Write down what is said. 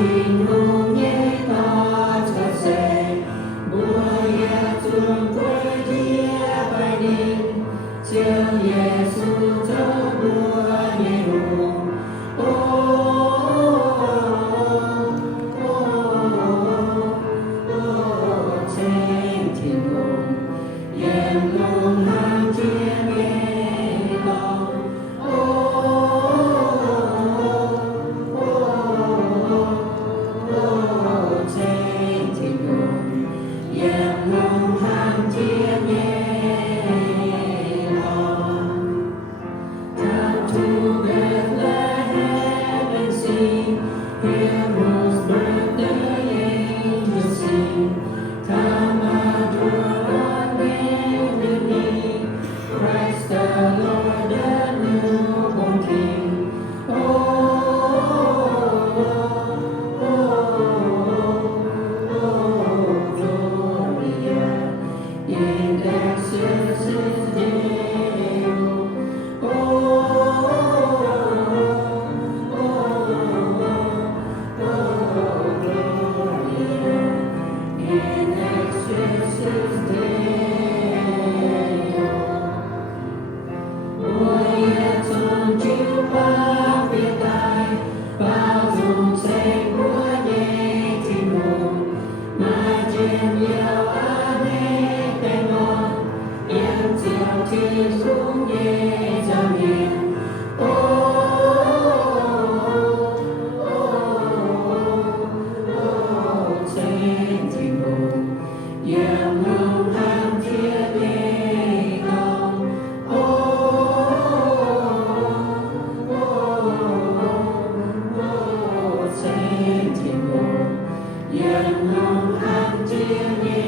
tình lu-Mienh ta cho sẽ mùa ye chuông quê chia bài đình chiều Giê-xu cho mùa nhẹ hùng trên thiên hùng Yiem Lungh hàng chia nghe lòng trên thiên hùng Yiem Lungh hàng chia nghe lòng Come to Bethlehem and see, heroes birthday angels sing. Come adore on bended knee, Christ the Lord, the newborn King. Gloria in excelsis Deo. Gloria in excelsis Deo. Ôi trong Jiu-Baang Việt Đại, bao dung xây của nhẹ thiên hồn, mà trên nhiều an hết tay ngon, em chiều thiên xuống nhẹ cho miền. Trên thiên hồn, Yiem Lungh hàng chia nghe lòng. Trên thiên hồn, Yiem Lungh hàng chia nghe